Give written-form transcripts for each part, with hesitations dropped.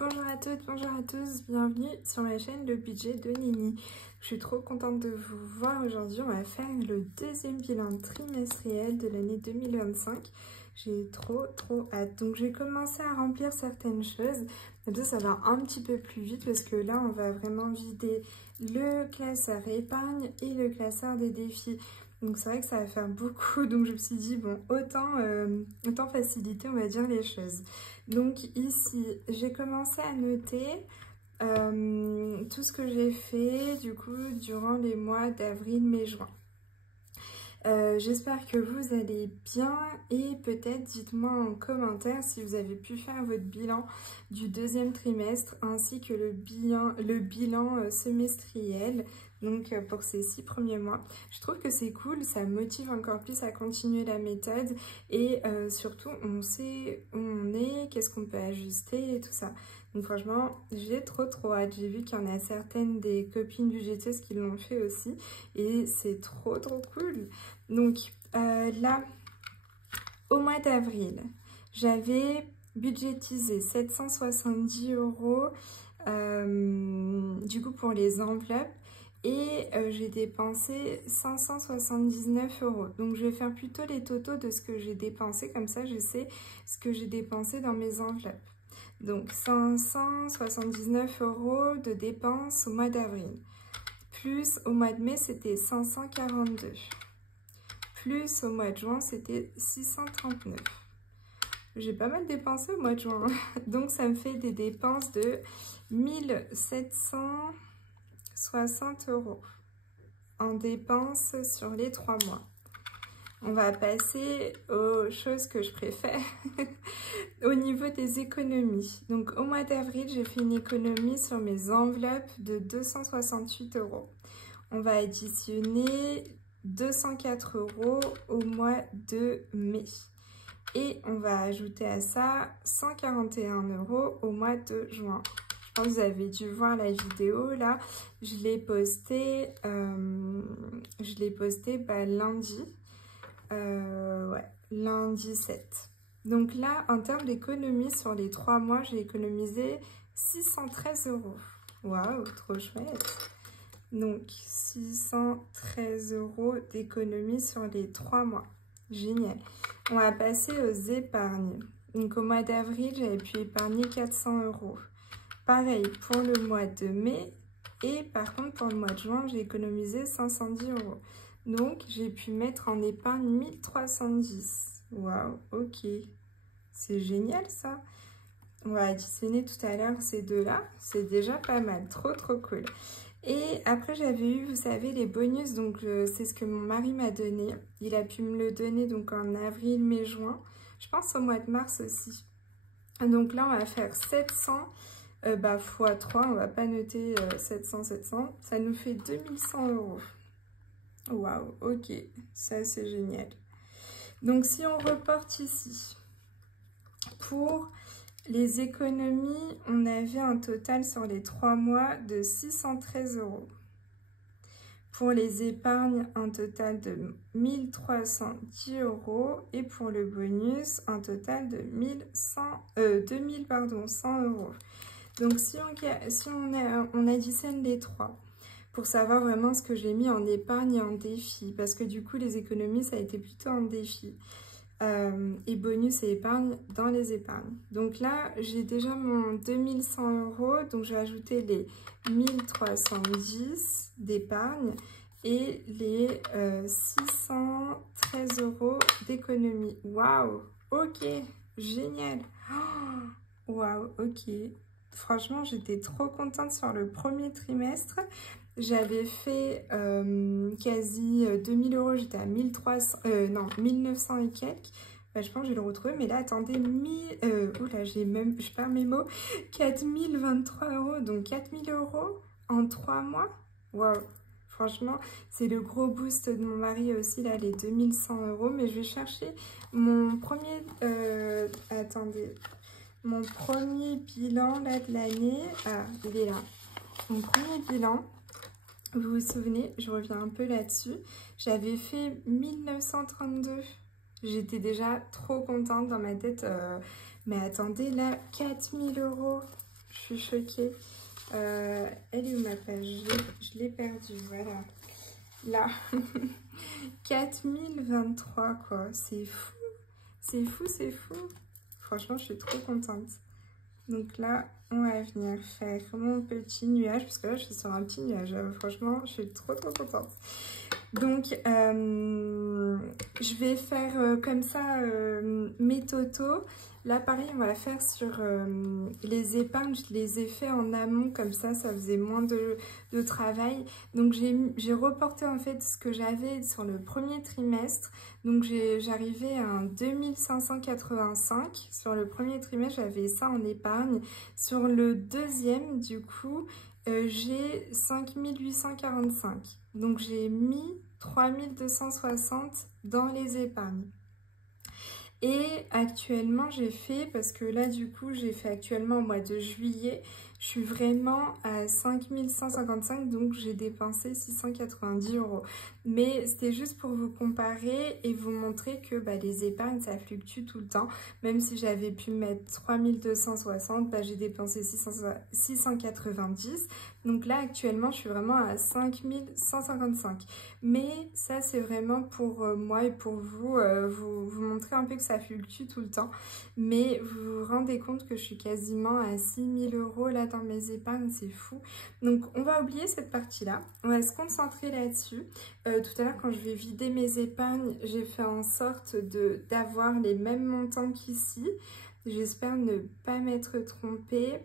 Bonjour à toutes, bonjour à tous, bienvenue sur ma chaîne Le Budget de Nini. Je suis trop contente de vous voir aujourd'hui. On va faire le deuxième bilan trimestriel de l'année 2025. J'ai trop hâte. Donc je vais commencer à remplir certaines choses. Comme ça va un petit peu plus vite parce que là on va vraiment vider le classeur épargne et le classeur des défis. Donc c'est vrai que ça va faire beaucoup, donc je me suis dit, bon, autant faciliter, on va dire, les choses. Donc ici, j'ai commencé à noter tout ce que j'ai fait, du coup, durant les mois d'avril, mai, juin. J'espère que vous allez bien et peut-être dites-moi en commentaire si vous avez pu faire votre bilan du deuxième trimestre ainsi que le bilan semestriel, donc pour ces 6 premiers mois. Je trouve que c'est cool, ça motive encore plus à continuer la méthode et surtout on sait où on est, qu'est-ce qu'on peut ajuster et tout ça. Donc franchement, j'ai trop hâte. J'ai vu qu'il y en a certaines des copines du GTS qui l'ont fait aussi et c'est trop cool. Donc là, au mois d'avril, j'avais budgétisé 770 € du coup pour les enveloppes et j'ai dépensé 579 €. Donc je vais faire plutôt les totaux de ce que j'ai dépensé, comme ça je sais ce que j'ai dépensé dans mes enveloppes. Donc 579 € de dépenses au mois d'avril. Plus au mois de mai, c'était 542. Plus au mois de juin, c'était 639. J'ai pas mal dépensé au mois de juin. Donc ça me fait des dépenses de 1760 € en dépenses sur les 3 mois. On va passer aux choses que je préfère au niveau des économies. Donc au mois d'avril, j'ai fait une économie sur mes enveloppes de 268 €. On va additionner 204 € au mois de mai. Et on va ajouter à ça 141 € au mois de juin. Je pense que vous avez dû voir la vidéo là. Je l'ai postée lundi. Lundi 7. Donc là, en termes d'économie sur les 3 mois, j'ai économisé 613 €. Waouh, trop chouette. Donc 613 € d'économie sur les 3 mois. Génial. On va passer aux épargnes. Donc au mois d'avril, j'avais pu épargner 400 €. Pareil pour le mois de mai. Et par contre, pour le mois de juin, j'ai économisé 510 €. Donc, j'ai pu mettre en épargne 1310. Waouh, ok. C'est génial ça. On va additionner tout à l'heure ces deux-là. C'est déjà pas mal. Trop cool. Et après, j'avais eu, vous savez, les bonus. Donc, c'est ce que mon mari m'a donné. Il a pu me le donner donc en avril, mai, juin. Je pense au mois de mars aussi. Donc là, on va faire 700 x 3. On va pas noter 700. Ça nous fait 2100 €. Waouh, ok, ça c'est génial. Donc si on reporte ici, pour les économies, on avait un total sur les 3 mois de 613 €. Pour les épargnes, un total de 1310 € et pour le bonus, un total de 2100 €. Donc si on additionne les 3, pour savoir vraiment ce que j'ai mis en épargne et en défi. Parce que du coup, les économies, ça a été plutôt en défi. Et bonus et épargne dans les épargnes. Donc là, j'ai déjà mon 2100 €. Donc, je vais ajouter les 1310 d'épargne et les 613 € d'économie. Waouh! Ok, génial! Waouh, ok. Franchement, j'étais trop contente sur le premier trimestre. J'avais fait quasi 2000 €, j'étais à 1900 et quelques. Bah, je pense que je vais le retrouver, mais là, attendez, oula, je perds mes mots, 4023 €, donc 4000 € en 3 mois. Waouh, franchement, c'est le gros boost de mon mari aussi, là, les 2100 €, mais je vais chercher mon premier, attendez, mon premier bilan, là, de l'année, ah, il est là, mon premier bilan. Vous vous souvenez, je reviens un peu là-dessus, j'avais fait 1932. J'étais déjà trop contente dans ma tête. Mais attendez, là, 4000 €. suis choquée. Elle est où ma page? Je l'ai perdue, voilà. Là, 4023 quoi, c'est fou. C'est fou, c'est fou. Franchement, je suis trop contente. Donc là, on va venir faire mon petit nuage, parce que là, je suis sur un petit nuage. Franchement, je suis trop contente. Donc, je vais faire comme ça mes totos. Là, pareil, on va faire sur les épargnes. Je les ai fait en amont, comme ça faisait moins de travail. Donc, j'ai reporté en fait ce que j'avais sur le premier trimestre. Donc, j'arrivais à un 2585. Sur le premier trimestre, j'avais ça en épargne. Sur le deuxième, du coup, j'ai 5845. Donc, j'ai mis 3260 dans les épargnes. Et actuellement, j'ai fait, parce que là, du coup, j'ai fait actuellement au mois de juillet, je suis vraiment à 5155, donc j'ai dépensé 690 €. Mais c'était juste pour vous comparer et vous montrer que les épargnes, ça fluctue tout le temps. Même si j'avais pu mettre 3260, j'ai dépensé 690. Donc là, actuellement, je suis vraiment à 5155. Mais ça, c'est vraiment pour moi et pour vous, vous montrer un peu que ça fluctue tout le temps. Mais vous vous rendez compte que je suis quasiment à 6000 € là dans mes épargnes, c'est fou. Donc, on va oublier cette partie-là. On va se concentrer là-dessus. Tout à l'heure, quand je vais vider mes épargnes, j'ai fait en sorte d'avoir les mêmes montants qu'ici. J'espère ne pas m'être trompée.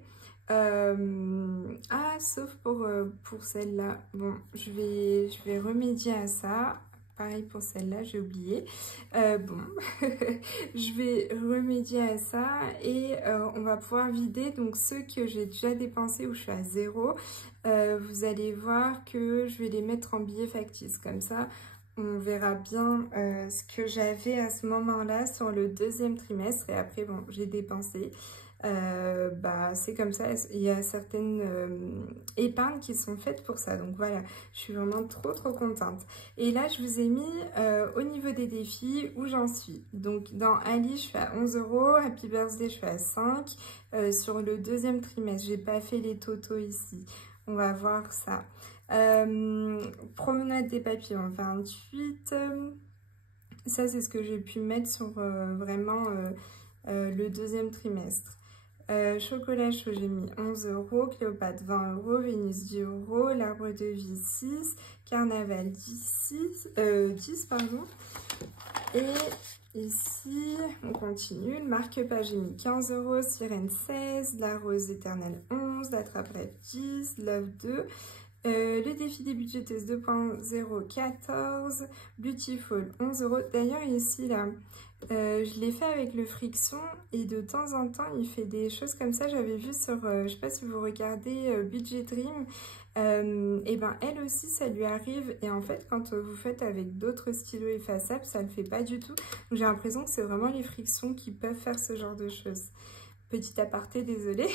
Sauf pour celle-là. Bon, je vais remédier à ça. Pareil pour celle-là, j'ai oublié. Je vais remédier à ça et on va pouvoir vider. Donc ceux que j'ai déjà dépensés où je suis à 0, vous allez voir que je vais les mettre en billets factices. Comme ça, on verra bien ce que j'avais à ce moment-là sur le deuxième trimestre. Et après, bon, j'ai dépensé. C'est comme ça, il y a certaines épargnes qui sont faites pour ça, donc voilà, je suis vraiment trop contente. Et là, je vous ai mis au niveau des défis où j'en suis. Donc dans Ali, je suis à 11 €, Happy Birthday, je suis à 5. Sur le deuxième trimestre, j'ai pas fait les totaux ici, on va voir ça. Promenade des papillons, 28. Ça, c'est ce que j'ai pu mettre sur vraiment le deuxième trimestre. Chocolat chaud, j'ai mis 11 €, Cléopâtre 20 €, Vénus 10 €, l'arbre de vie 6, Carnaval 10, pardon. Et ici, on continue, le marque-pas, j'ai mis 15 €, Sirène 16, la rose éternelle 11, la trappe-rêve 10, Love 2, le défi des budgéteuses 2.0 14, Beautiful 11 €. D'ailleurs ici là, je l'ai fait avec le Friction et de temps en temps il fait des choses comme ça. J'avais vu sur, je sais pas si vous regardez Budget Dream, et elle aussi ça lui arrive, et en fait quand vous faites avec d'autres stylos effaçables ça le fait pas du tout. Donc j'ai l'impression que c'est vraiment les Frictions qui peuvent faire ce genre de choses. Petit aparté, désolé.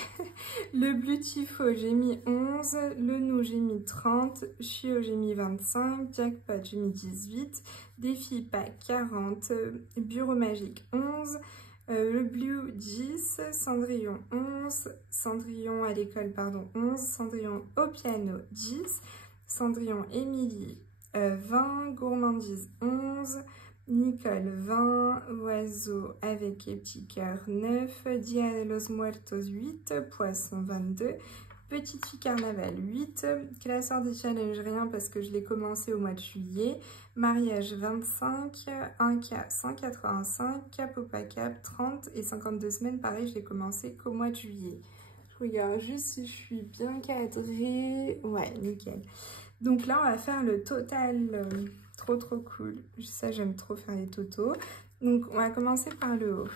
Le Beautiful, j'ai mis 11. Le Nou, j'ai mis 30. Chio, j'ai mis 25. Jackpot, j'ai mis 18. Défi Pack, 40. Bureau Magique, 11. Le Blue, 10. Cendrillon, 11. Cendrillon à l'école, pardon, 11. Cendrillon au piano, 10. Cendrillon Émilie, 20. Gourmandise, 11. Nicole 20, Oiseau avec les petits cœurs 9, Dia de los Muertos 8, Poisson 22, Petite fille Carnaval 8, Classeur des challenges rien parce que je l'ai commencé au mois de juillet, Mariage 25, 1K 185, Cap au pas cap 30 et 52 semaines, pareil je l'ai commencé qu'au mois de juillet. Je regarde juste si je suis bien cadrée, ouais nickel. Donc là on va faire le total... Trop cool, ça j'aime trop faire les totos. Donc on va commencer par le haut.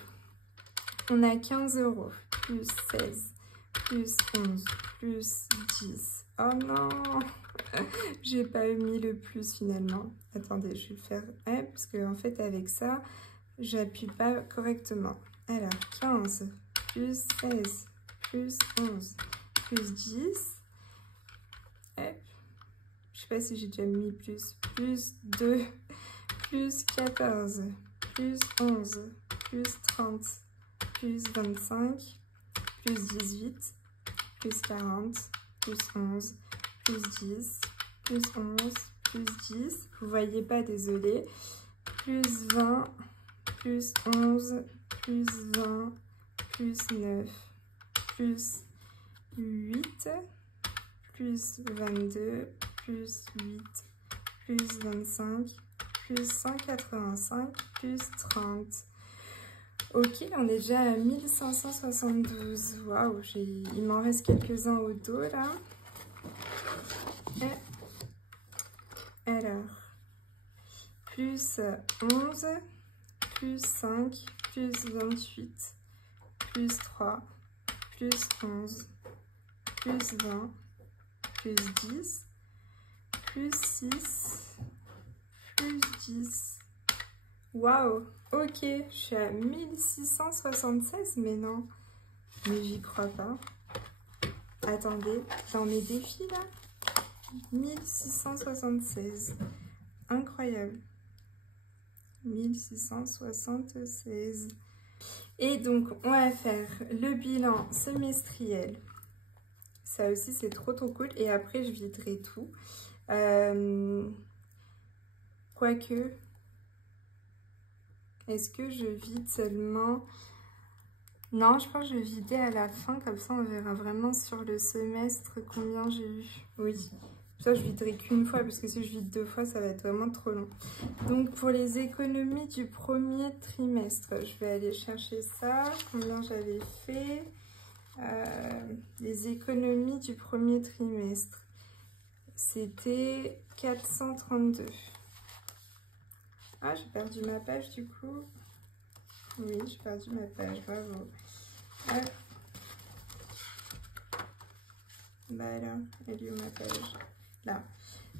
On a 15 €, plus 16, plus 11, plus 10. Oh non, j'ai pas mis le plus finalement. Attendez, je vais le faire, parce que en fait avec ça, j'appuie pas correctement. Alors 15, plus 16, plus 11, plus 10. Hop. Je sais pas si j'ai déjà mis plus 2, plus 14, plus 11, plus 30, plus 25, plus 18, plus 40, plus 11, plus 10, plus 11, plus 10. Vous voyez pas, désolé. Plus 20, plus 11, plus 20, plus 9, plus 8, plus 22, plus 8, plus 25, plus 185, plus 30. Ok, on est déjà à 1572. Waouh, il m'en reste quelques-uns au dos là. Et alors, plus 11, plus 5, plus 28, plus 3, plus 11, plus 20, plus 10, plus 6, plus 10. Waouh, ok, je suis à 1676, mais non, mais j'y crois pas. Attendez, j'en ai des filles là. 1676, incroyable. 1676. Et donc, on va faire le bilan semestriel. Ça aussi, c'est trop cool. Et après, je viderai tout. Quoique, est-ce que je vide seulement... Non, je pense que je vais vider à la fin. Comme ça, on verra vraiment sur le semestre combien j'ai eu. Oui. Ça, je viderai qu'une fois, parce que si je vide 2 fois, ça va être vraiment trop long. Donc, pour les économies du premier trimestre, je vais aller chercher ça. Combien j'avais fait les économies du premier trimestre, c'était 432. Ah, j'ai perdu ma page, du coup. Oui, j'ai perdu ma page, bravo. Ah. Bah alors, elle est où ma page? Là.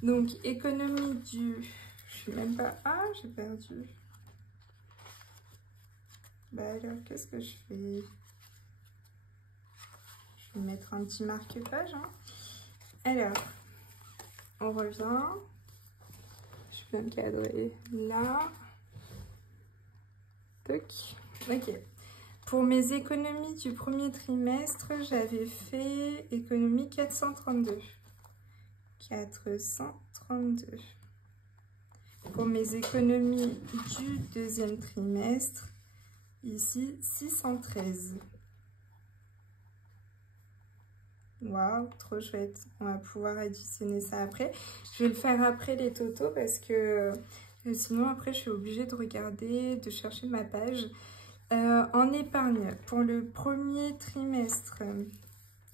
Donc, économie du... Je suis même pas... Ah, j'ai perdu. Bah alors, qu'est-ce que je fais? Je vais mettre un petit marque-page. Hein. Alors, on revient. Je peux me cadrer là. Toc. Ok. Pour mes économies du premier trimestre, j'avais fait économie 432. 432. Pour mes économies du deuxième trimestre, ici 613. Waouh, trop chouette. On va pouvoir additionner ça après. Je vais le faire après les totaux parce que sinon après je suis obligée de regarder, de chercher ma page. En épargne, pour le premier trimestre,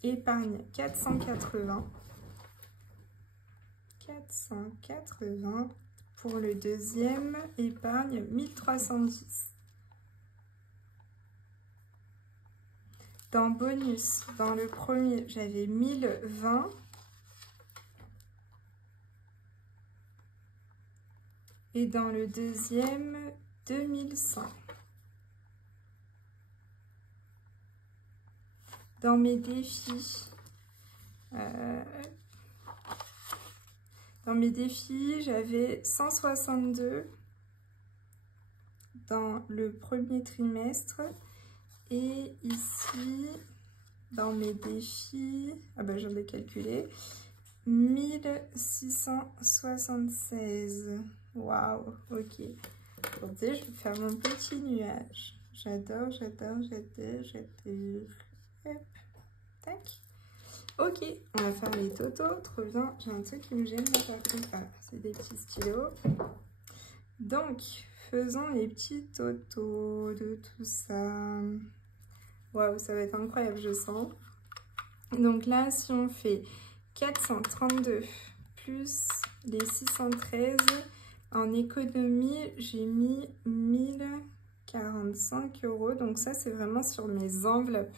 épargne 480. 480. Pour le deuxième, épargne 1310. Dans bonus, dans le premier, j'avais 1020. Et dans le deuxième, 2100. Dans mes défis, j'avais 162 dans le premier trimestre. Et ici, dans mes défis, ah ben j'en ai calculé, 1676. Waouh, ok. Attendez, je vais faire mon petit nuage. J'adore, j'adore, j'adore, j'adore. Hop, tac. Ok, on va faire les totaux. Trop bien. J'ai un truc qui me gêne là par contre. Ah, c'est des petits stylos. Donc, faisons les petits totaux de tout ça. Waouh, ça va être incroyable, je sens. Donc là, si on fait 432 plus les 613, en économie, j'ai mis 1045 €. Donc ça, c'est vraiment sur mes enveloppes.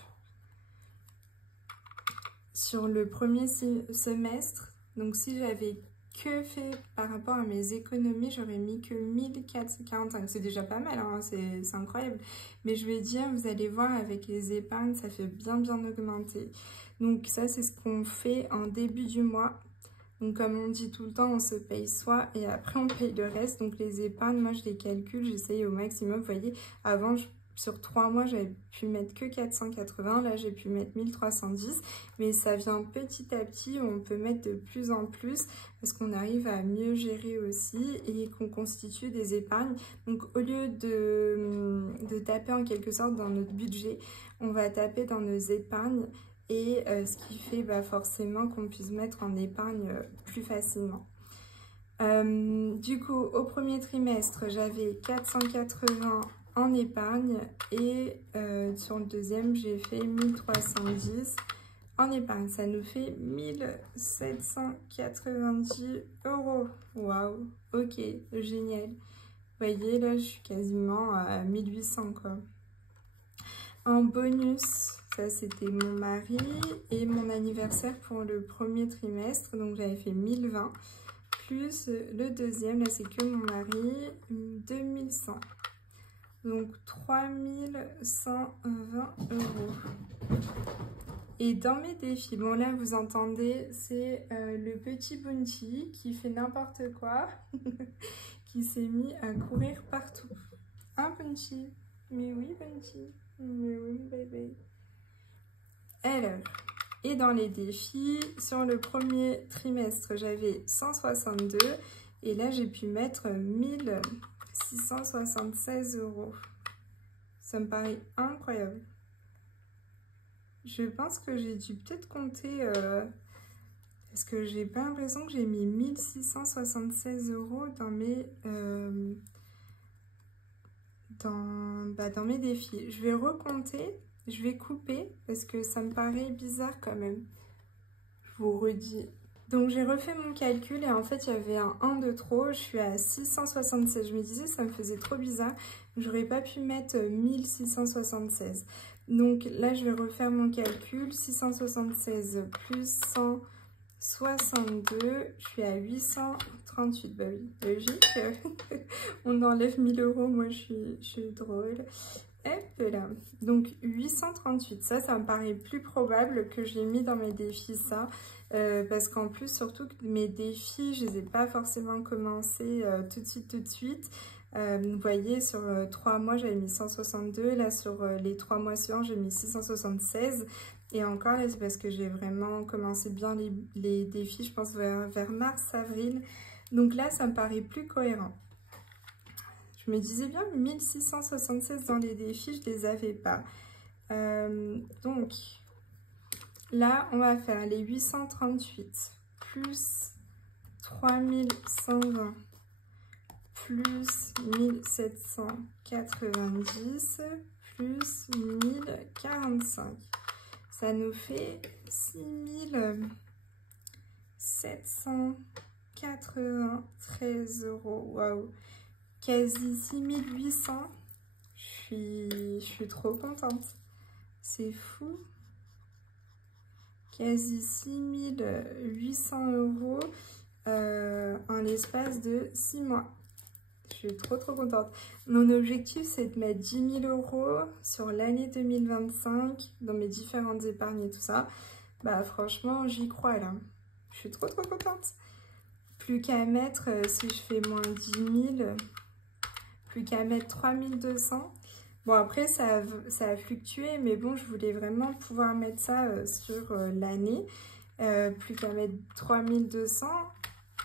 Sur le premier semestre, donc si j'avais que fait par rapport à mes économies, j'aurais mis que 1445. C'est déjà pas mal, hein, c'est incroyable. Mais je vais dire, vous allez voir, avec les épargnes, ça fait bien augmenter. Donc ça, c'est ce qu'on fait en début du mois. Donc comme on dit tout le temps, on se paye soi et après on paye le reste. Donc les épargnes, moi je les calcule, j'essaye au maximum. Vous voyez, avant sur 3 mois, j'avais pu mettre que 480. Là, j'ai pu mettre 1310. Mais ça vient petit à petit. On peut mettre de plus en plus parce qu'on arrive à mieux gérer aussi et qu'on constitue des épargnes. Donc, au lieu de taper en quelque sorte dans notre budget, on va taper dans nos épargnes. Et ce qui fait forcément qu'on puisse mettre en épargne plus facilement. Du coup, au premier trimestre, j'avais 480 en épargne et sur le deuxième, j'ai fait 1310 en épargne. Ça nous fait 1790 €. Waouh, ok, génial. Vous voyez, là, je suis quasiment à 1800 quoi. En bonus, ça c'était mon mari et mon anniversaire pour le premier trimestre, donc j'avais fait 1020. Plus le deuxième, là c'est que mon mari, 2100. Donc 3120 €. Et dans mes défis, bon là vous entendez, c'est le petit Bounty qui fait n'importe quoi, qui s'est mis à courir partout. Hein Bounty? Mais oui Bounty, mais oui bébé. Alors... Et dans les défis, sur le premier trimestre, j'avais 162 et là, j'ai pu mettre 1676 €. Ça me paraît incroyable. Je pense que j'ai dû peut-être compter, parce que j'ai pas l'impression que j'ai mis 1676 € dans mes, dans mes défis. Je vais recompter. Je vais couper parce que ça me paraît bizarre quand même. Je vous redis. Donc j'ai refait mon calcul et en fait il y avait un 1 de trop. Je suis à 676. Je me disais ça me faisait trop bizarre. J'aurais pas pu mettre 1676. Donc là je vais refaire mon calcul. 676 plus 162. Je suis à 838. Bah oui, logique. On enlève 1000 €. Moi je suis drôle. Hop là, donc 838, ça me paraît plus probable que j'ai mis dans mes défis ça, parce qu'en plus surtout que mes défis, je les ai pas forcément commencé tout de suite. Vous voyez sur 3 mois j'avais mis 162, là sur les 3 mois suivants j'ai mis 676 et encore là c'est parce que j'ai vraiment commencé bien les défis je pense vers mars, avril, donc là ça me paraît plus cohérent. Je me disais bien 1676 dans les défis, je les avais pas. Donc, là, on va faire les 838 plus 3120 plus 1790 plus 1045. Ça nous fait 6793 €. Waouh! Quasi 6800. Je suis trop contente. C'est fou. Quasi 6800 € en l'espace de 6 mois. Je suis trop contente. Mon objectif, c'est de mettre 10 000 € sur l'année 2025 dans mes différentes épargnes et tout ça. Bah franchement, j'y crois là. Je suis trop contente. Plus qu'à mettre, si je fais moins 10 000... Plus qu'à mettre 3200. Bon, après, ça a fluctué, mais bon, je voulais vraiment pouvoir mettre ça sur l'année. Plus qu'à mettre 3200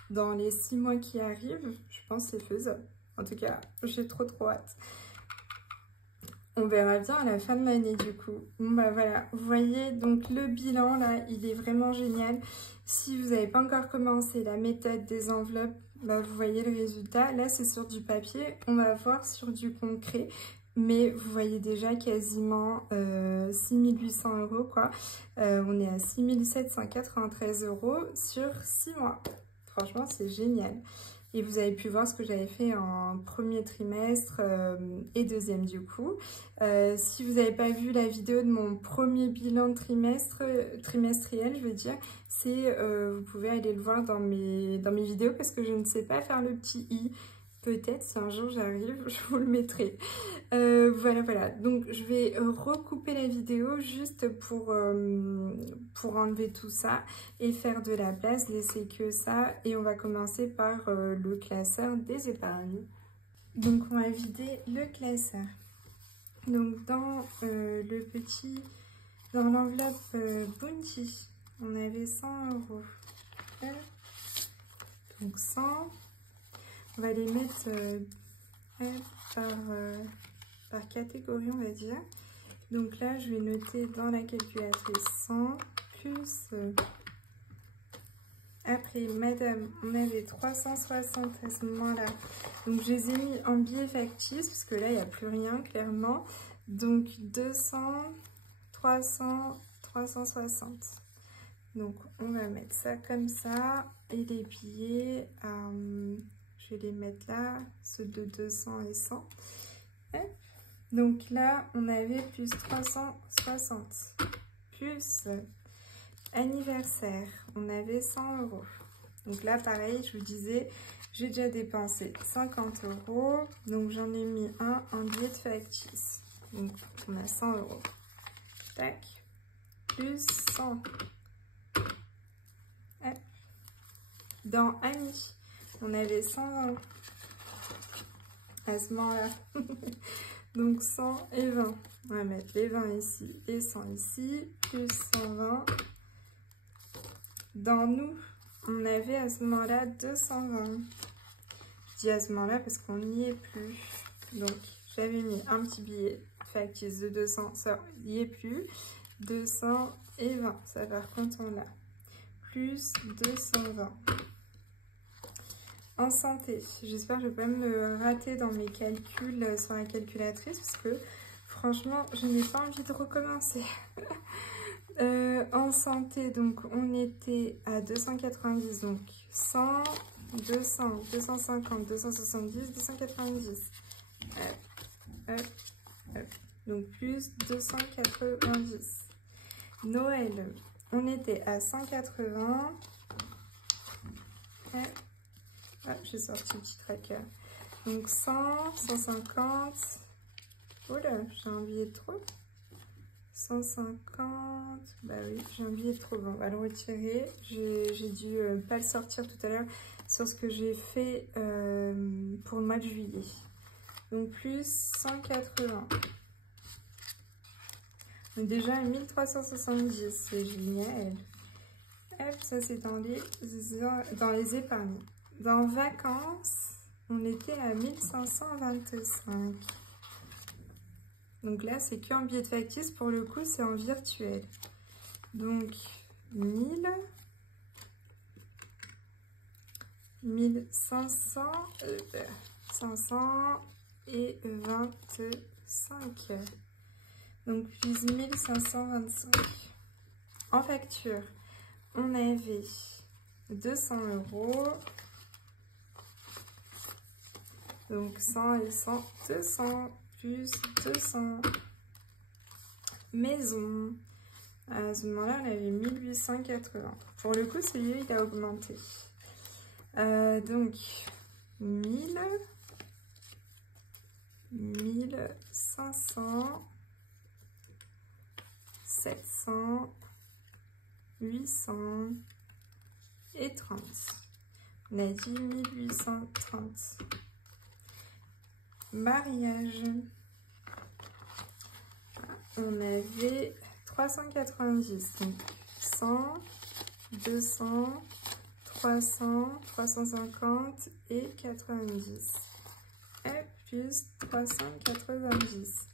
dans les 6 mois qui arrivent. Je pense que c'est faisable. En tout cas, j'ai trop hâte. On verra bien à la fin de l'année, du coup. Bon, bah voilà. Vous voyez, donc le bilan, là, il est vraiment génial. Si vous n'avez pas encore commencé la méthode des enveloppes, bah, vous voyez le résultat. Là, c'est sur du papier. On va voir sur du concret. Mais vous voyez déjà quasiment 6800 € quoi. On est à 6793 € sur 6 mois. Franchement, c'est génial. Et vous avez pu voir ce que j'avais fait en premier trimestre et deuxième du coup. Si vous n'avez pas vu la vidéo de mon premier bilan trimestriel, je veux dire, vous pouvez aller le voir dans mes vidéos parce que je ne sais pas faire le petit i. Peut-être si un jour j'arrive, je vous le mettrai. Voilà. Donc je vais recouper la vidéo juste pour enlever tout ça et faire de la place, laisser que ça. Et on va commencer par le classeur des épargnes. Donc on va vider le classeur. Donc dans dans l'enveloppe Bounty, on avait 100 euros. Donc 100, on va les mettre par catégorie, on va dire. Donc là, je vais noter dans la calculatrice 100 plus... après, madame, on avait 360 à ce moment-là. Donc, je les ai mis en billets factices, parce que là, il n'y a plus rien, clairement. Donc, 200, 300, 360. Donc, on va mettre ça comme ça. Et les billets, je vais les mettre là, ceux de 200 et 100. Hop. Donc là, on avait plus 360. Plus anniversaire, on avait 100 euros. Donc là, pareil, je vous disais, j'ai déjà dépensé 50 euros. Donc j'en ai mis un en billet de factice. Donc on a 100 euros. Tac. Plus 100. Hop. Dans amis, on avait 120 à ce moment-là. Donc 100 et 20. On va mettre les 20 ici et 100 ici. Plus 120. Dans nous, on avait à ce moment-là 220. Je dis à ce moment-là parce qu'on n'y est plus. Donc, j'avais mis un petit billet factice de 200, ça n'y est plus. 200 et 20, ça par contre on l'a. Plus 220. En santé, j'espère que je vais pas me rater dans mes calculs sur la calculatrice parce que franchement, je n'ai pas envie de recommencer. En santé, donc on était à 290, donc 100, 200, 250, 270, 290. Hop, hop, hop. Donc plus 290. Noël, on était à 180. Hop. Ah, j'ai sorti le petit tracker. Donc 100, 150. Oula, j'ai un billet de trop. 150, bah oui, j'ai un billet de trop. Bon, on va le retirer. J'ai dû pas le sortir tout à l'heure sur ce que j'ai fait pour le mois de juillet. Donc plus 180. Donc déjà 1370, c'est génial. Hop, ça c'est dans les épargnes. Dans vacances, on était à 1525. Donc là, c'est qu'en billet de factice. Pour le coup, c'est en virtuel. Donc, 1000, 1500, 500 et 25. Donc, plus 1525. En facture, on avait 200 euros. Donc, 100 et 100, 200. Plus 200. Maison. À ce moment-là, on avait 1880. Pour le coup, celui-là, il a augmenté. Donc, 1000, 1500, 700, 800 et 30. On a dit 1830. Mariage, on avait 390, donc 100, 200, 300, 350 et 90. Et plus 390.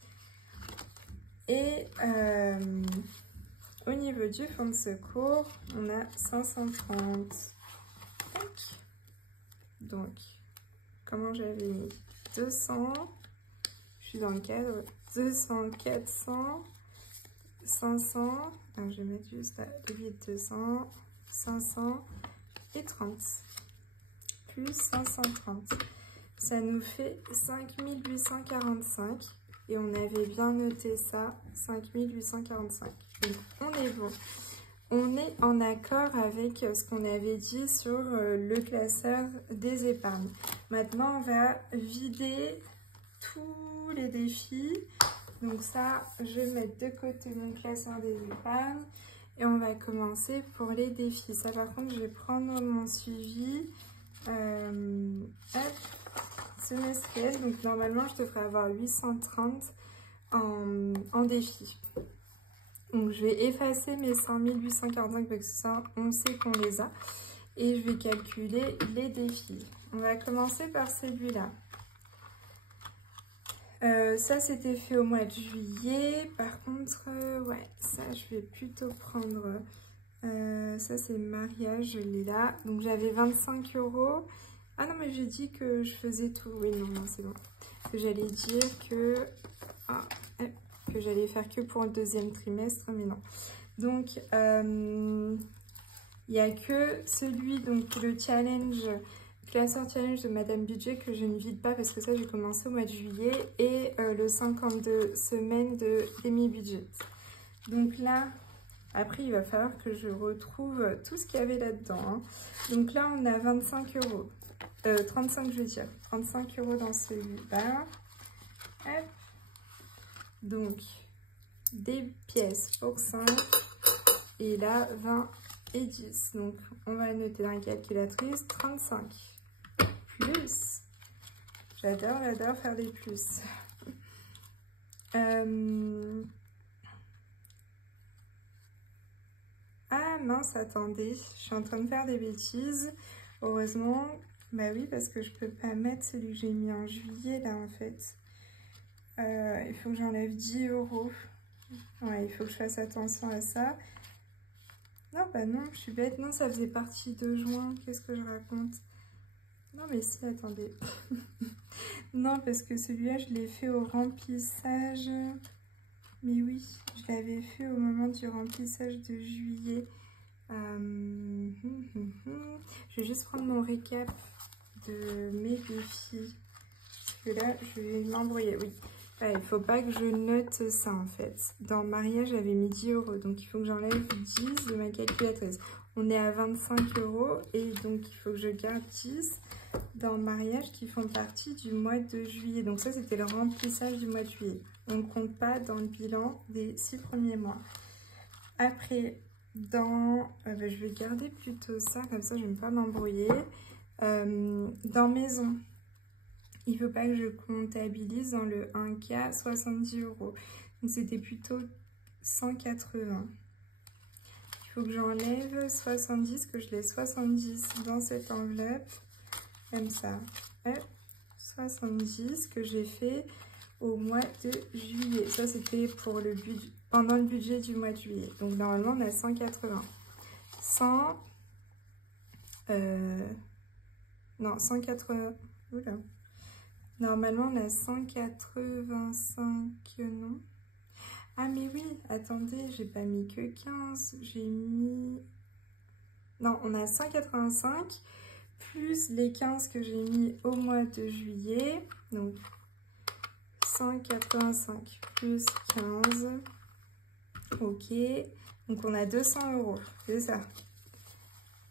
Et au niveau du fonds de secours, on a 530. Donc, comment j'avais mis 200, je suis dans le cadre, 200, 400, 500, alors je vais mettre juste à 200, 500 et 30, plus 530. Ça nous fait 5845 et on avait bien noté ça, 5845. Donc on est bon. On est en accord avec ce qu'on avait dit sur le classeur des épargnes. Maintenant, on va vider tous les défis. Donc ça, je vais mettre de côté mon classeur des épargnes. Et on va commencer pour les défis. Ça, par contre, je vais prendre mon suivi semestriel. Donc normalement, je devrais avoir 830 en défi. Donc je vais effacer mes 5845 parce que ça, on sait qu'on les a. Et je vais calculer les défis. On va commencer par celui-là. Ça, c'était fait au mois de juillet. Par contre, ouais, ça, je vais plutôt prendre... ça, c'est mariage, je l'ai là. Donc, j'avais 25 €. Ah non, mais j'ai dit que je faisais tout. Oui, non, non, c'est bon. Que j'allais dire que... Ah, que j'allais faire que pour le deuxième trimestre, mais non. Donc, il n'y a que celui, donc le challenge, classeur challenge de Madame Budget que je ne vide pas parce que ça j'ai commencé au mois de juillet et le 52 semaines de Amy Budget. Donc là, après il va falloir que je retrouve tout ce qu'il y avait là-dedans. Hein. Donc là on a 25 €, 35 je veux dire, 35 € dans celui-là. Hop. Donc des pièces pour 5 et là 20 et 10. Donc, on va noter dans la calculatrice 35 plus. J'adore faire des plus. Ah mince, attendez, je suis en train de faire des bêtises. Heureusement, bah oui, parce que je peux pas mettre celui que j'ai mis en juillet là en fait. Il faut que j'enlève 10 €. Ouais, il faut que je fasse attention à ça. Non, bah non, je suis bête. Non, ça faisait partie de juin. Qu'est-ce que je raconte? Non, mais si, attendez. Non, parce que celui-là, je l'ai fait au remplissage. Mais oui, je l'avais fait au moment du remplissage de juillet. Je vais juste prendre mon récap de mes défis. Parce que là, je vais m'embrouiller. Oui. Il ne faut pas que je note ça en fait. Dans mariage, j'avais mis 10 €. Donc, il faut que j'enlève 10 de ma calculatrice. On est à 25 € et donc il faut que je garde 10 dans mariage qui font partie du mois de juillet. Donc ça, c'était le remplissage du mois de juillet. On ne compte pas dans le bilan des 6 premiers mois. Après, dans... je vais garder plutôt ça, comme ça je ne vais pas m'embrouiller. Dans maison. Il ne faut pas que je comptabilise dans le 1K 70 €. Donc, c'était plutôt 180. Il faut que j'enlève 70, que je laisse 70 dans cette enveloppe. Comme ça. Hop, 70 que j'ai fait au mois de juillet. Ça, c'était pour le budget, pendant le budget du mois de juillet. Donc, normalement, on a 180. 100... non, 180... Oula. Normalement, on a 185, non? Ah, mais oui, attendez, j'ai pas mis que 15, j'ai mis... Non, on a 185, plus les 15 que j'ai mis au mois de juillet. Donc, 185 plus 15. Ok, donc on a 200 €, c'est ça.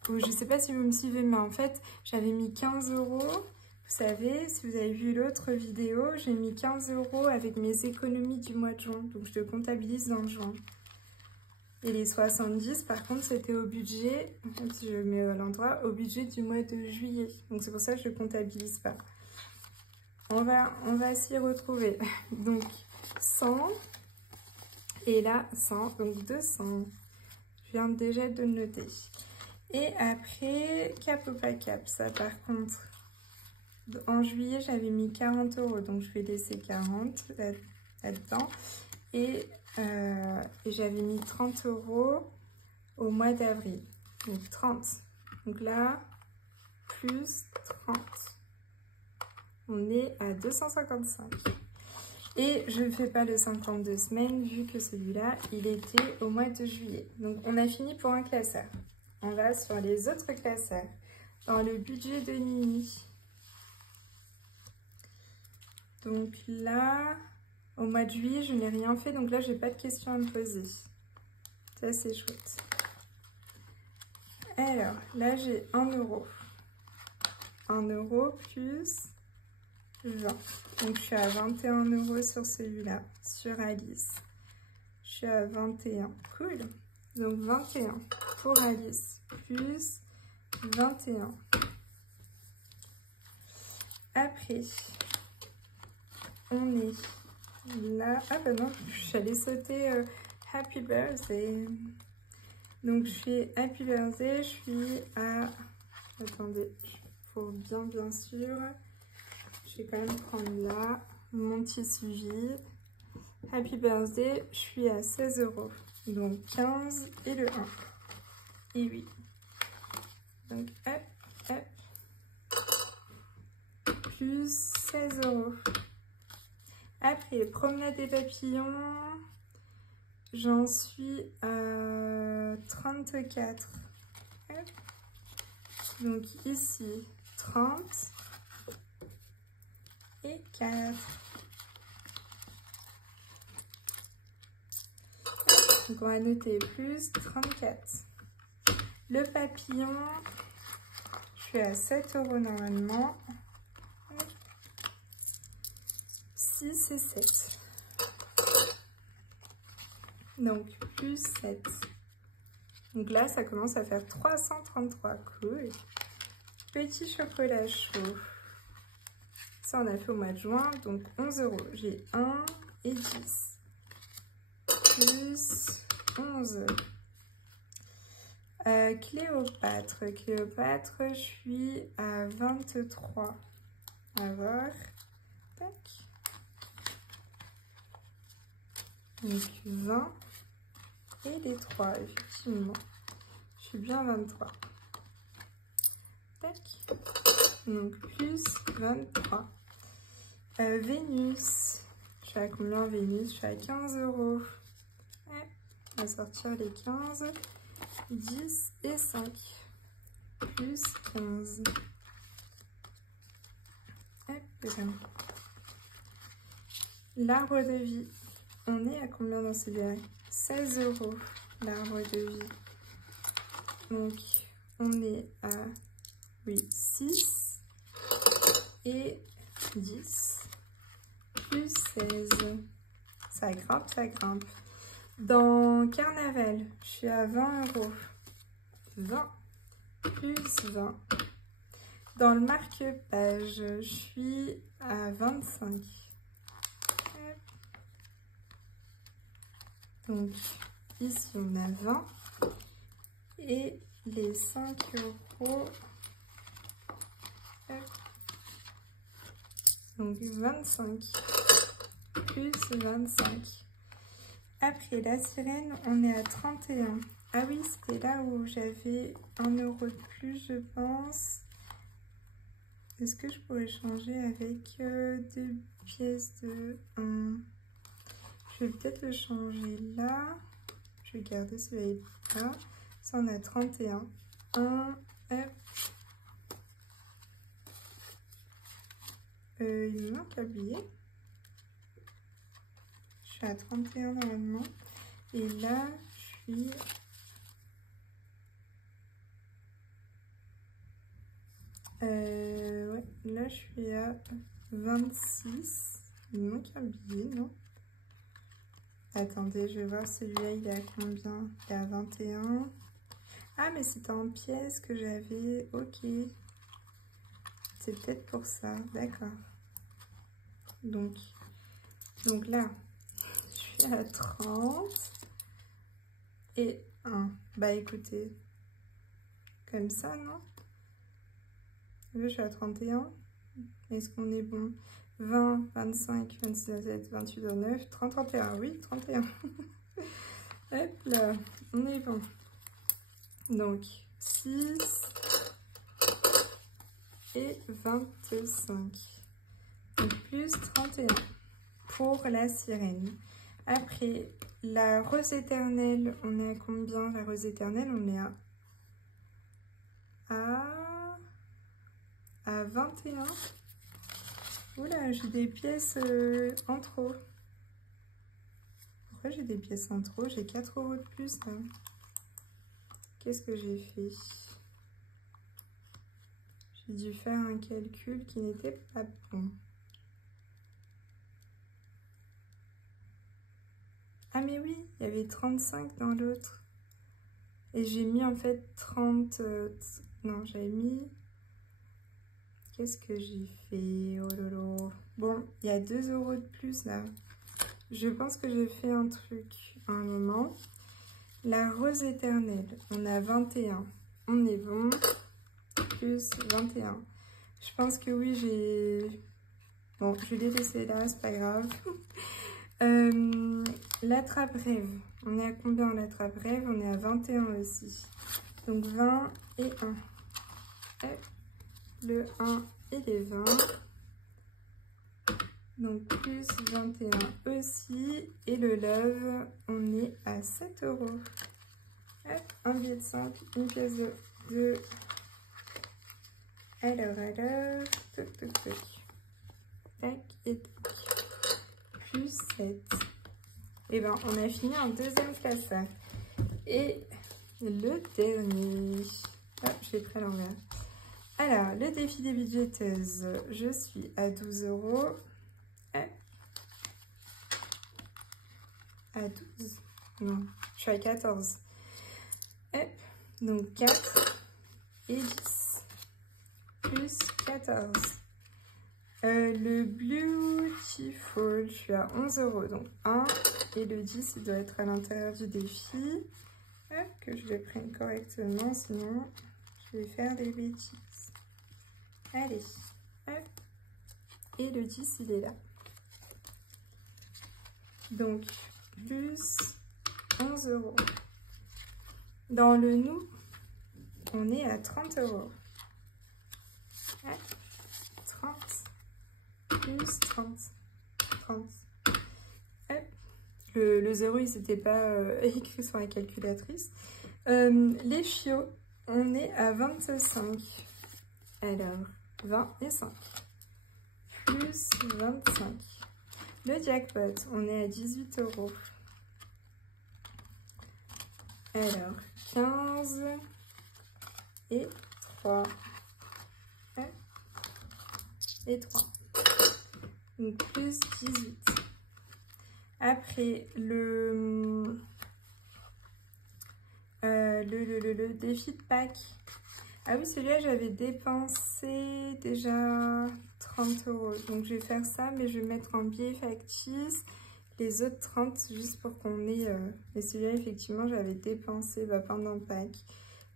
Je sais pas si vous me suivez, mais en fait, j'avais mis 15 €. Vous savez, si vous avez vu l'autre vidéo, j'ai mis 15 € avec mes économies du mois de juin. Donc, je le comptabilise dans le juin. Et les 70, par contre, c'était au budget, même si je le mets à l'endroit, au budget du mois de juillet. Donc, c'est pour ça que je ne le comptabilise pas. On va s'y retrouver. Donc, 100. Et là, 100. Donc, 200. Je viens déjà de le noter. Et après, cap ou pas cap, ça, par contre... En juillet, j'avais mis 40 €, donc je vais laisser 40 là-dedans. Et j'avais mis 30 € au mois d'avril. Donc 30. Donc là, plus 30. On est à 255. Et je ne fais pas le 52 semaines vu que celui-là, il était au mois de juillet. Donc on a fini pour un classeur. On va sur les autres classeurs. Dans le budget de Nini. Donc là, au mois de juillet, je n'ai rien fait. Donc là, je n'ai pas de questions à me poser. Ça, c'est chouette. Alors, là, j'ai 1 €. 1 € plus 20. Donc, je suis à 21 € sur celui-là, sur Alice. Je suis à 21. Cool. Donc, 21 pour Alice, plus 21. Après... on est là, ah bah non, j'allais sauter Happy Birthday. Donc je suis Happy Birthday, je suis à... Attendez, faut bien sûr. Je vais quand même prendre là mon petit suivi. Happy Birthday, je suis à 16 €. Donc 15 et le 1. Et 8. Donc hop, hop. Plus 16 €. Après, promenade des papillons. J'en suis à 34. Hop. Donc ici, 30 et 4. Donc on va noter plus 34. Le papillon, je suis à 7 € normalement. 6 et 7. Donc plus 7. Donc là, ça commence à faire 333. Cool. Petit chocolat chaud. Ça, on a fait au mois de juin. Donc 11 €. J'ai 1 et 10. Plus 11. Cléopâtre. Cléopâtre, je suis à 23. On va voir. Tac. Donc 20 et les 3, effectivement. Je suis bien à 23. Tac. Donc plus 23. Vénus. Je suis à combien Vénus? Je suis à 15 €. Ouais. On va sortir les 15. 10 et 5. Plus 15. Hop. L'arbre de vie. On est à combien dans ce billet? 16 € l'arbre de vie. Donc, on est à, oui, 6 et 10 plus 16. Ça grimpe, ça grimpe. Dans Carnaval, je suis à 20 €. 20 plus 20. Dans le marque-page, je suis à 25. Donc, ici, on a 20. Et les 5 €. Donc, 25. Plus 25. Après, la sirène, on est à 31. Ah oui, c'était là où j'avais 1 € de plus, je pense. Est-ce que je pourrais changer avec 2 pièces de 1? Je vais peut-être le changer là. Je vais garder celui-là. Ça, on a 31. 1, hop. Il me manque un billet. Je suis à 31 normalement. Et là, je suis... ouais, là, je suis à 26. Il me manque un billet, non? Attendez, je vais voir celui-là, il est à combien? Il est à 21. Ah, mais c'était en pièces que j'avais. Ok. C'est peut-être pour ça. D'accord. Donc là, je suis à 30. Et 1. Bah écoutez, comme ça, non? Je suis à 31. Est-ce qu'on est bon? 20, 25, 26, 27, 28, 29, 30, 31. Oui, 31. Hop là, on est bon. Donc, 6 et 25. Donc, plus 31 pour la sirène. Après, la rose éternelle, on est à combien? La rose éternelle, on est à 21. Oula, j'ai des pièces en trop. Pourquoi j'ai des pièces en trop? J'ai 4 € de plus là. Qu'est-ce que j'ai fait? J'ai dû faire un calcul qui n'était pas bon. Ah mais oui, il y avait 35 dans l'autre. Et j'ai mis en fait 30... non, j'avais mis... Qu'est-ce que j'ai fait? Oh lolo. Bon, il y a 2 € de plus là. Je pense que j'ai fait un truc à un moment. La rose éternelle, on a 21. On est bon. Plus 21. Je pense que oui, j'ai... Bon, je l'ai laissé là, c'est pas grave. L'attrape-rêve. On est à combien l'attrape-rêve? On est à 21 aussi. Donc 20 et 1. Et le 1 et les 20. Donc plus 21 aussi. Et le love, on est à 7 €. Hop, un billet de 5, une pièce de 2. Alors, toc, toc, toc. Tac et tac. Plus 7. Et ben, on a fini en deuxième classeur. Et le dernier. Ah, je l'ai pris à l'envers. Alors, le défi des budgéteuses. Je suis à 12 €. À 12. Non, je suis à 14. Hop, donc 4 et 10. Plus 14. Le Beautiful, je suis à 11 €. Donc 1 et le 10, il doit être à l'intérieur du défi. Hop, que je le prenne correctement, sinon je vais faire des bêtises. Allez, hop. Et le 10, il est là. Donc, plus 11 €. Dans le nous, on est à 30 €. Hop, 30. Plus 30. 30. Hop. Le 0, il s'était pas écrit sur la calculatrice. Les chiots, on est à 25. Alors, 20 et 5. Plus 25. Le jackpot, on est à 18 €. Alors, 15 et 3. Et 3. Donc, plus 18. Après, le défi de Pâques. Ah oui, celui-là, j'avais dépensé déjà 30 €. Donc, je vais faire ça, mais je vais mettre en billet factice les autres 30, juste pour qu'on ait... Mais celui-là, effectivement, j'avais dépensé pendant Pâques.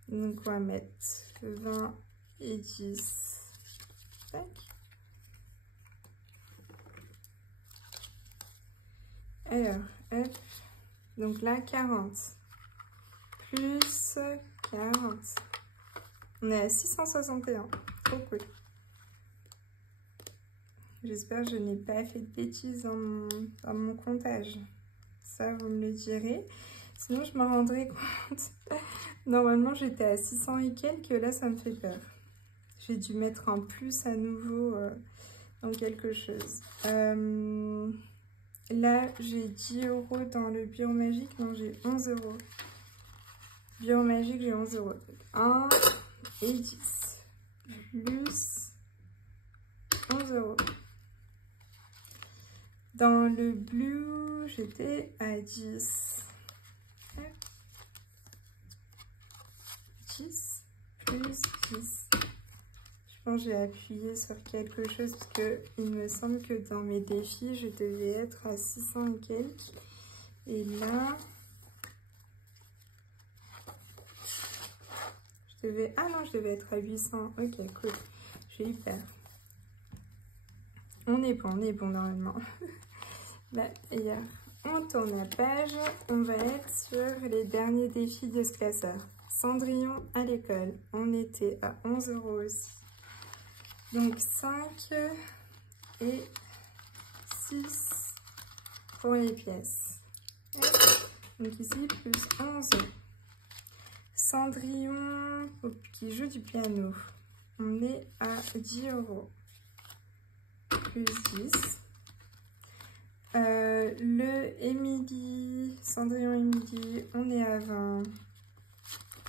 Donc, on va mettre 20 et 10. Tac. Alors, hop. Donc là, 40. Plus 40. On est à 661. Trop cool. J'espère que je n'ai pas fait de bêtises dans mon comptage. Ça, vous me le direz. Sinon, je m'en rendrai compte. Normalement, j'étais à 600 et quelques. Là, ça me fait peur. J'ai dû mettre un plus à nouveau dans quelque chose. Là, j'ai 10 € dans le bureau magique. Non, j'ai 11 €. Bureau magique, j'ai 11 €. 1 et 10. Plus 11 €. Dans le blue, j'étais à 10. 10 plus 10. Je pense que j'ai appuyé sur quelque chose parce que il me semble que dans mes défis, je devais être à 600 et quelques. Et là, je devais... Ah non, je devais être à 800. Ok, cool. J'ai eu peur. On est bon normalement. D'ailleurs, on tourne la page. On va être sur les derniers défis de ce classeur. Cendrillon à l'école. On était à 11 € aussi. Donc 5 et 6 pour les pièces. Donc ici, plus 11. Cendrillon qui joue du piano. On est à 10 €. Plus 10. Le Émilie, Cendrillon Émilie, on est à 20.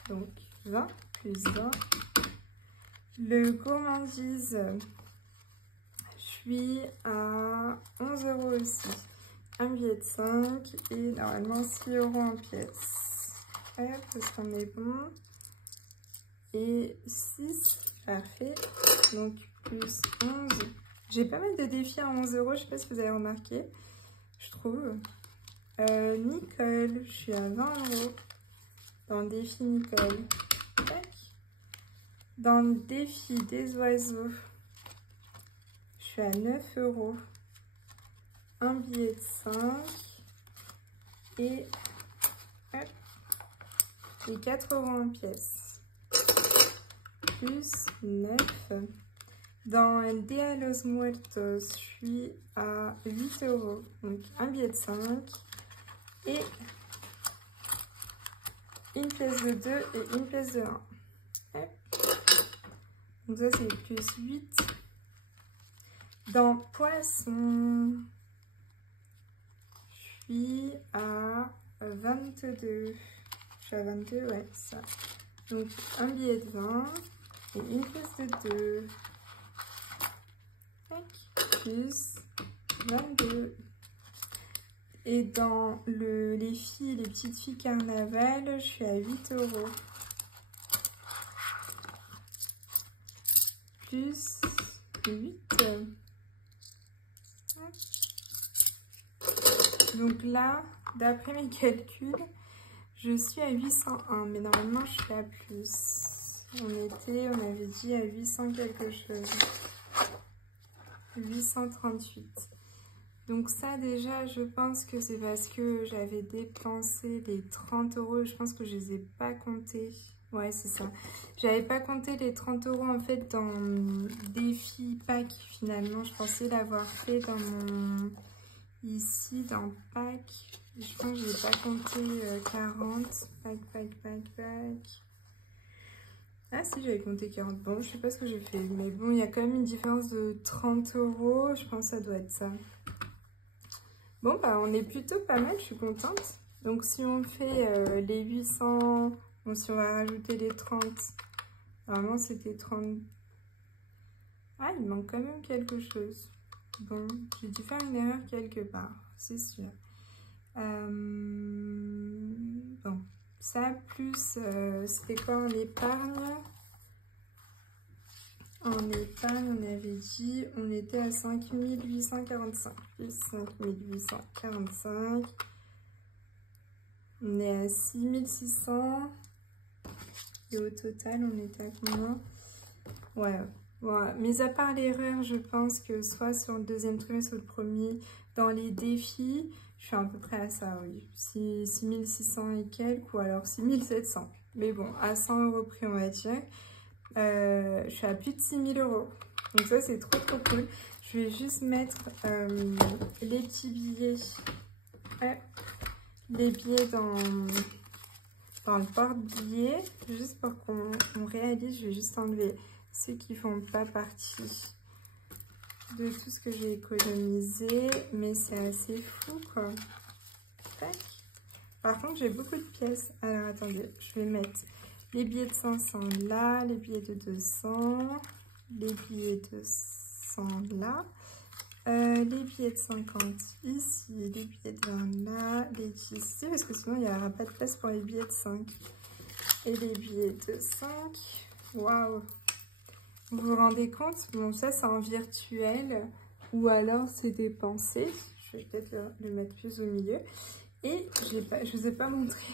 Donc 20 plus 20. Le gourmandise, je suis à 11 € aussi. Un billet de 5 et normalement 6 € en pièces. Hop, parce qu'on est bon. Et 6, parfait. Donc plus 11. J'ai pas mal de défis à 11 €, je sais pas si vous avez remarqué. je trouve. Nicole, je suis à 20 € dans le défi Nicole. Tac. Dans le défi des oiseaux, je suis à 9 €. Un billet de 5 et, hop, et 4 € en pièces. Plus 9. Dans El Dia de los Muertos, je suis à 8 €. Donc un billet de 5 et une pièce de 2 et une pièce de 1. Hop. Donc ça c'est plus 8. Dans Poisson, je suis à 22. Je suis à 22, ouais, ça. Donc un billet de 20 et une pièce de 2. Plus 22. Et dans les filles, les petites filles carnaval, je suis à 8 €. Plus 8. Donc là, d'après mes calculs, je suis à 801, mais normalement je suis à plus. On avait dit à 800 quelque chose. 838. Donc ça déjà, je pense que c'est parce que j'avais dépensé les 30 €. Je pense que je les ai pas comptés. Ouais, c'est ça. J'avais pas compté les 30 € en fait dans défi pack finalement. Je pensais l'avoir fait dans mon... Ici, dans pack. Je pense que j'ai pas compté 40. Pack. Ah si, j'avais compté 40. Bon, je sais pas ce que j'ai fait. Mais bon, il y a quand même une différence de 30 €. Je pense que ça doit être ça. Bon, bah on est plutôt pas mal. Je suis contente. Donc si on fait les 800... Bon, si on va rajouter les 30... Normalement, c'était 30... Ah, il manque quand même quelque chose. Bon, j'ai dû faire une erreur quelque part. C'est sûr. Bon, ça plus... c'était quoi en épargne? En épargne, on avait dit, on était à 5845. Plus 5845. On est à 6600. Et au total, on était à combien? Ouais. Voilà. Mais à part l'erreur, je pense que soit sur le deuxième trimestre ou le premier, dans les défis, je suis à peu près à ça, oui. 6600 et quelques, ou alors 6700. Mais bon, à 100 € près, on va dire. Je suis à plus de 6000 €. Donc ça, c'est trop cool. Je vais juste mettre les petits billets. Les billets dans le porte-billets. Juste pour qu'on réalise, je vais juste enlever ceux qui font pas partie de tout ce que j'ai économisé. Mais c'est assez fou, quoi. Tac. Par contre, j'ai beaucoup de pièces. Alors, attendez, je vais mettre les billets de 500 là, les billets de 200, les billets de 100 là, les billets de 50 ici, les billets de 20 là, les 10 ici, parce que sinon il n'y aura pas de place pour les billets de 5. Et les billets de 5, waouh! Vous vous rendez compte? Bon, ça c'est en virtuel, ou alors c'est dépensé. Je vais peut-être le mettre plus au milieu. Et je ne vous ai pas montré.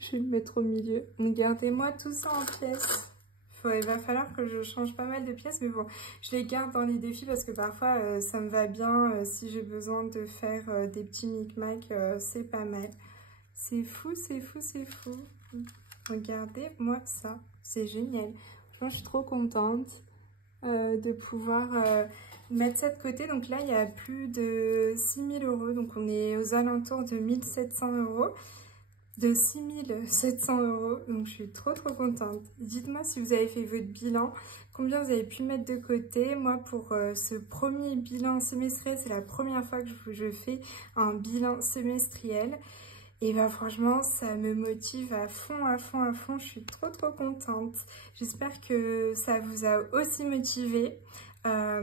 Je vais le mettre au milieu. Regardez-moi tout ça en pièces. Il va falloir que je change pas mal de pièces. Mais bon, je les garde dans les défis parce que parfois ça me va bien. Si j'ai besoin de faire des petits micmacs, c'est pas mal. C'est fou, c'est fou, c'est fou. Regardez-moi ça. C'est génial. Franchement, je suis trop contente de pouvoir... mettre ça de côté. Donc là, il y a plus de 6000 €. Donc on est aux alentours de 1700 €. De 6700 €. Donc je suis trop contente. Dites-moi si vous avez fait votre bilan. Combien vous avez pu mettre de côté. Moi, pour ce premier bilan semestriel, c'est la première fois que je fais un bilan semestriel. Et bah franchement, ça me motive à fond, à fond, à fond. Je suis trop contente. J'espère que ça vous a aussi motivé à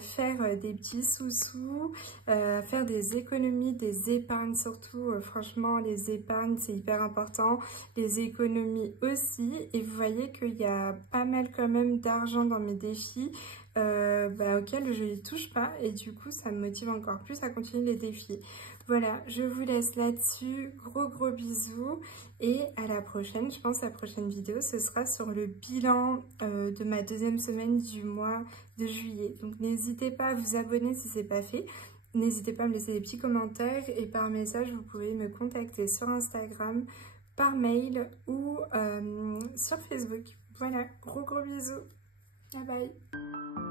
faire des petits sous-sous, à faire des économies, des épargnes surtout. Franchement, les épargnes, c'est hyper important. Les économies aussi. Et vous voyez qu'il y a pas mal quand même d'argent dans mes défis. auxquels je ne touche pas et du coup ça me motive encore plus à continuer les défis. Voilà, je vous laisse là-dessus, gros bisous et à la prochaine. Je pense que la prochaine vidéo ce sera sur le bilan de ma deuxième semaine du mois de juillet. Donc n'hésitez pas à vous abonner si ce n'est pas fait. N'hésitez pas à me laisser des petits commentaires et par message vous pouvez me contacter sur Instagram, par mail ou sur Facebook. Voilà, gros bisous. Bye bye.